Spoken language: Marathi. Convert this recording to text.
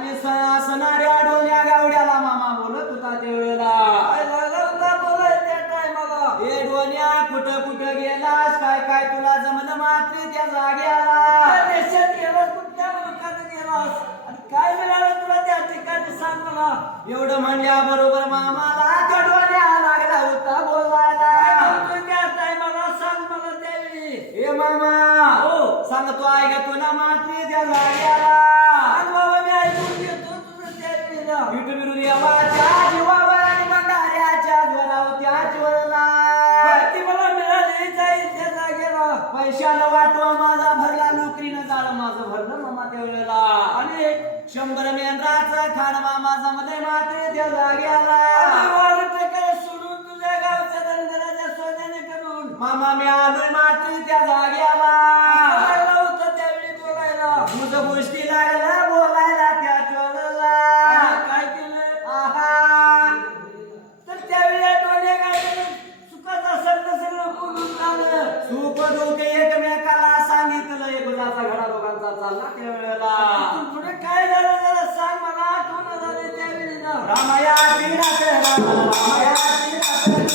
आणि सणाऱ्या डोल्या गावड्याला मामा बोलत होता त्यावेळेला. काय झालं होता बोलाय त्या टायमाला? ए डोल्या कुठं कुठं गेलास, काय काय तुला जमलं मात्र त्या जाग्याला. काय देशात गेलास, कुठल्या मुलकात गेलास आणि काय मिळालं तुला त्या ठिकाणी सांग मला. एवढं म्हणल्या बरोबर मामाला त्या डोल्या लागला होता बोलायला. तू त्या टायमाला सांग मला त्यावेळी. ए मामा हो. सांगतो ऐकतो ना मात्र त्या जाग्याला. सांग बाबा मी ऐकून घेतो तुझं त्यावेळीला. विठू देवाच्या जीवावर आणि भंडाऱ्याच्या ज्वरावर त्या ज्वरला. ती मला मिळाली जाईल त्या जागेला. पैशानं वाटवा माझा भरला, नोकरीनं जाळं माझं भरलं मामा त्या वेळेला. आणि 100 मेंढराचं खाण मामा जमले मात्र त्या जाग्याला. सोडून तुझ्या गावच्या धनगराच्या सोन्याने करून मामा मी आलोय मात्र त्या जाग्याला. बोलायला होतं त्यावेळी बोलायला. तुझं गोष्टी लागलं बोलायला त्या चोरला. आणि काय केलं आहा तर त्यावेळी या डोळे गाडीने सुखाचा सगळं सगळं बोलून झालं. सुख दुःख एकमेकाला सांगितलं. एक गुजाचा घडा दोघांचा चालला त्या वेळेला. इथून पुढे काय झालं जरा सांग मला. आठवण झाली त्यावेळी ना. रामाया रामाया